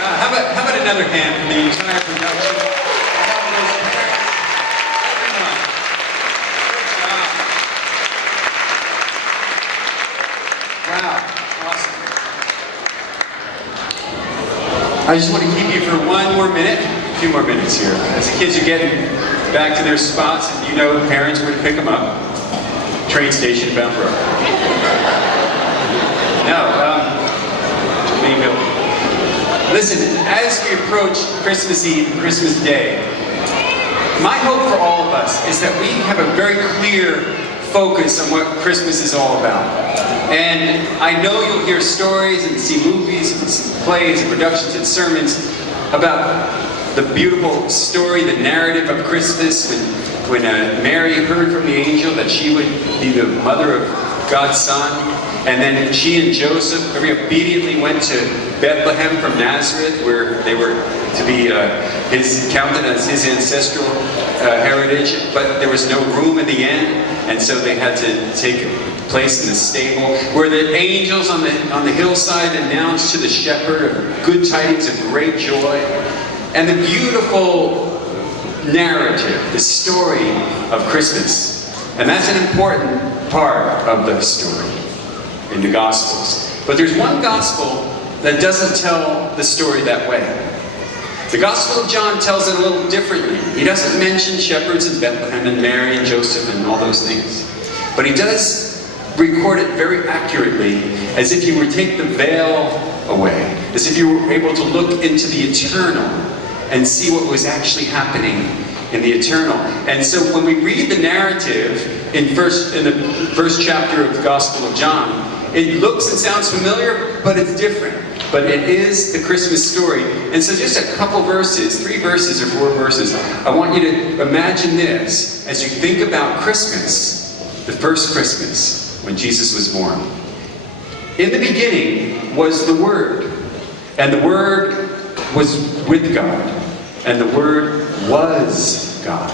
How about another hand for the entire production? All those parents, everyone. Great job. Wow, awesome. I just want to keep you for one more minute, a few more minutes here. As the kids are getting back to their spots, and you know parents were to pick them up. Train station, Bound Brook. Mayville. Listen, as we approach Christmas Eve and Christmas Day, my hope for all of us is that we have a very clear focus on what Christmas is all about. And I know you'll hear stories and see movies and see plays and productions and sermons about the beautiful story, the narrative of Christmas, when Mary heard from the angel that she would be the mother of God's Son. And then she and Joseph very obediently went to Bethlehem from Nazareth, where they were to be counted as his ancestral heritage. But there was no room in the inn, and so they had to take place in the stable, where the angels on the hillside announced to the shepherd of good tidings of great joy. And the beautiful narrative, the story of Christmas. And that's an important part of the story in the Gospels. But there's one Gospel that doesn't tell the story that way. The Gospel of John tells it a little differently. He doesn't mention shepherds in Bethlehem and Mary and Joseph and all those things. But he does record it very accurately, as if you were to take the veil away, as if you were able to look into the eternal and see what was actually happening in the eternal. And so when we read the narrative in the first chapter of the Gospel of John, it looks and sounds familiar, but it's different. But it is the Christmas story. And so just a couple verses, 3 verses or 4 verses, I want you to imagine this as you think about Christmas, the first Christmas, when Jesus was born. In the beginning was the Word, and the Word was with God, and the Word was God.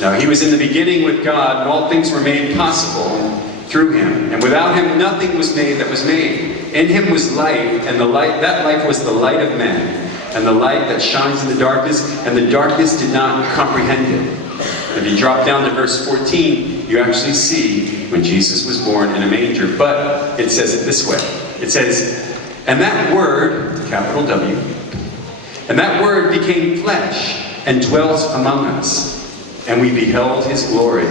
Now, he was in the beginning with God, and all things were made possible through him. And without him, nothing was made that was made. In him was life, and that life was the light of men, and the light that shines in the darkness, and the darkness did not comprehend it. If you drop down to verse 14, you actually see when Jesus was born in a manger. But it says it this way. It says, and that Word, capital W, and that Word became flesh and dwelt among us, and we beheld his glory,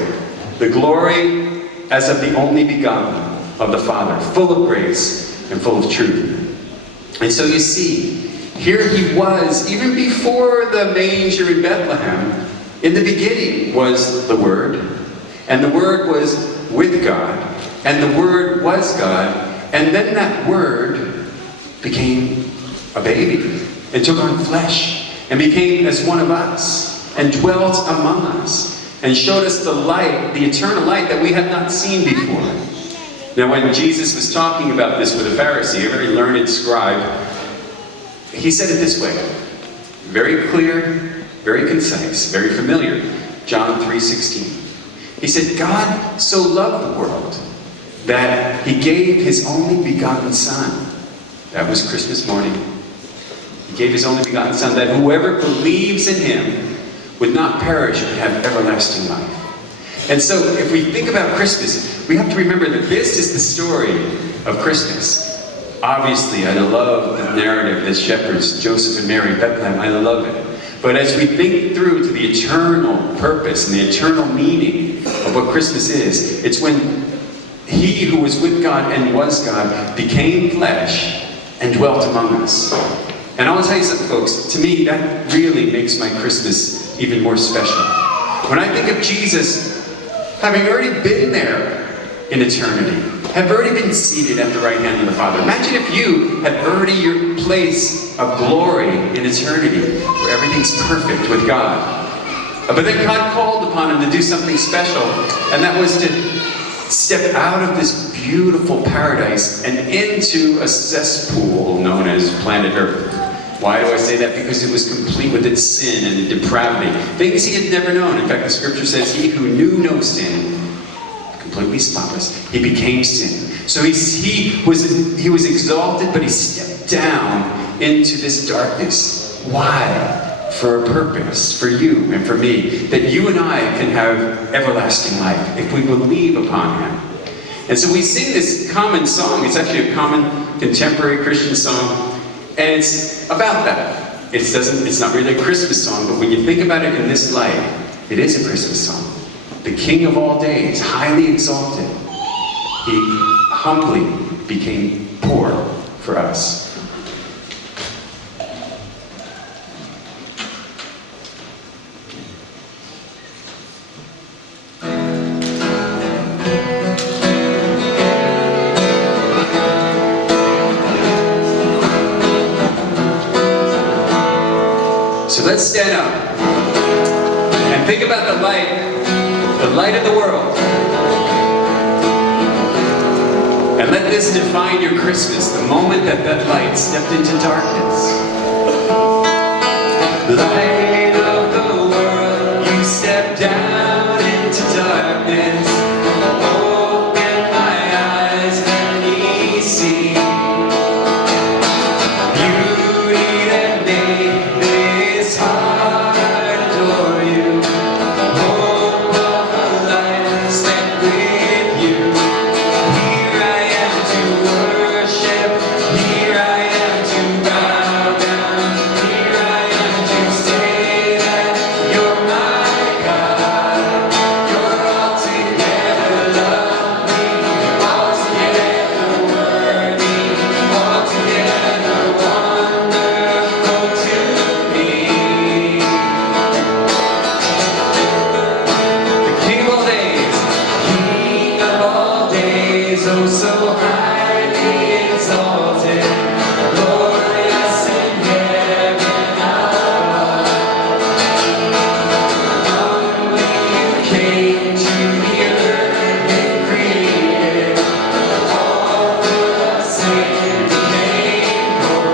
the glory as of the only begotten of the Father, full of grace and full of truth. And so you see, here he was, even before the manger in Bethlehem. In the beginning was the Word, and the Word was with God, and the Word was God, and then that Word became a baby, and took on flesh, and became as one of us, and dwelt among us, and showed us the light, the eternal light that we had not seen before. Now when Jesus was talking about this with a Pharisee, a very learned scribe, he said it this way, very clear, very concise, very familiar. John 3:16. He said, God so loved the world that he gave his only begotten Son. That was Christmas morning. He gave his only begotten Son, that whoever believes in him would not perish but have everlasting life. And so if we think about Christmas, we have to remember that this is the story of Christmas. Obviously, I love the narrative as shepherds, Joseph and Mary, Bethlehem, I love it. But as we think through to the eternal purpose and the eternal meaning of what Christmas is, it's when he who was with God and was God became flesh and dwelt among us. And I'll tell you something, folks, to me that really makes my Christmas even more special. When I think of Jesus having already been there in eternity, have already been seated at the right hand of the Father. Imagine if you had already your place of glory in eternity, where everything's perfect with God. But then God called upon him to do something special, and that was to step out of this beautiful paradise and into a cesspool known as planet Earth. Why do I say that? Because it was complete with its sin and depravity. Things he had never known. In fact, the scripture says, he who knew no sin, completely spotless, he became sin. So he was exalted, but he stepped down into this darkness. Why? For a purpose, for you and for me, that you and I can have everlasting life if we believe upon Him. And so we sing this common song. It's actually a common contemporary Christian song, and it's about that. It's not really a Christmas song, but when you think about it in this light, it is a Christmas song. The King of all days, highly exalted, He humbly became poor for us. So let's stand up and think about the light of the world. And let this define your Christmas, the moment that that light stepped into darkness. Light of the world, you stepped down into darkness. Open my eyes, let me see beauty that made this heart adore you. Hope of a life spent with you. Here I am to worship. Here I am to bow down. Here I am to say that you're my God. You're altogether lovely, altogether worthy, altogether wonderful to me. The King of all days, King of all days, oh so highly exalted, glorious in heaven above. Humbly you came to the earth and created all for the sin became poor.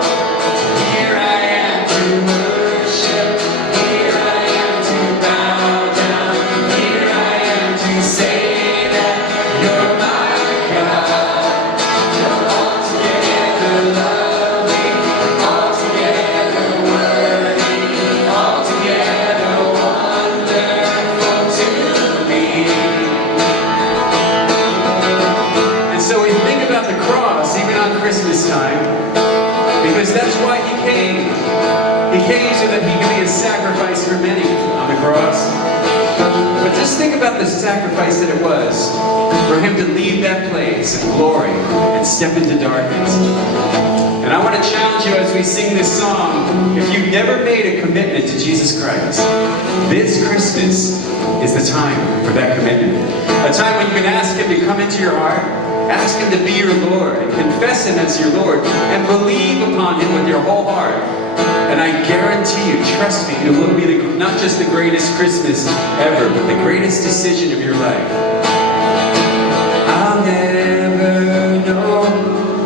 Here I am to worship. Here I am to bow down. Here I am to say that you're my God. You're altogether lovely, altogether worthy, altogether wonderful to me. And so we think about the cross even on Christmas time, because that's why He came. He came so that He could be a sacrifice for many on the cross. But just think about the sacrifice that it was for Him to leave that place of glory and step into darkness. And I want to challenge you as we sing this song, if you've never made a commitment to Jesus Christ, this Christmas is the time for that commitment. A time when you can ask Him to come into your heart, ask Him to be your Lord, and confess Him as your Lord, and believe upon Him with your whole heart. And I guarantee you, trust me, it will be not just the greatest Christmas ever, but the greatest decision of your life. I'll never know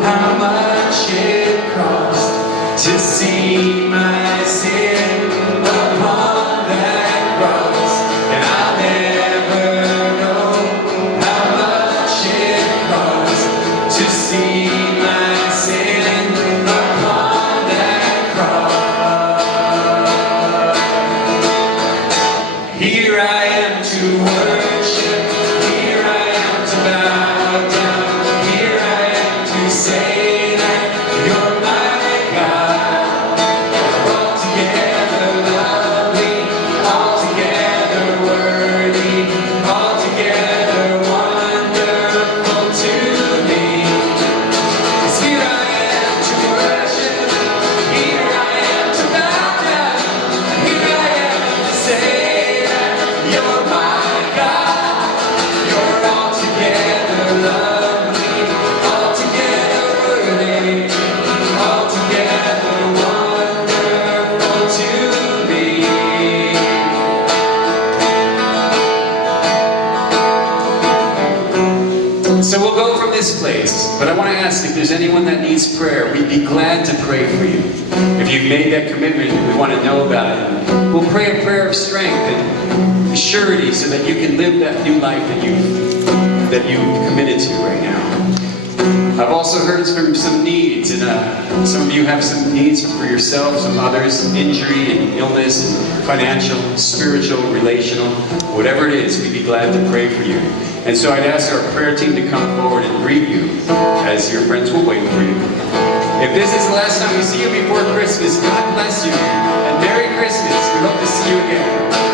how much it cost to see my sin upon that cross. And I'll never know how much it cost to see my sin upon that cross. Here I am to worship. Here I am to bow down. Here I am to say that you're my God. You're altogether lovely, altogether worthy, altogether wonderful to me. 'Cause here I am to worship. Here I am to bow down. Here I am to say that you're my God. You're altogether lovely, altogether worthy, altogether wonderful to me. So we'll go from this place, but I want to ask if there's anyone that needs prayer, we'd be glad to pray for you. If you've made that commitment, we want to know about it. We'll pray a prayer of strength and surety so that you can live that new life that you've committed to right now. I've also heard from some needs, and some of you have some needs for yourself, some others, injury and illness, and financial, spiritual, relational, whatever it is, we'd be glad to pray for you. And so I'd ask our prayer team to come forward and greet you as your friends will wait for you. If this is the last time we see you before Christmas, God bless you, and Merry Christmas. We hope to see you again.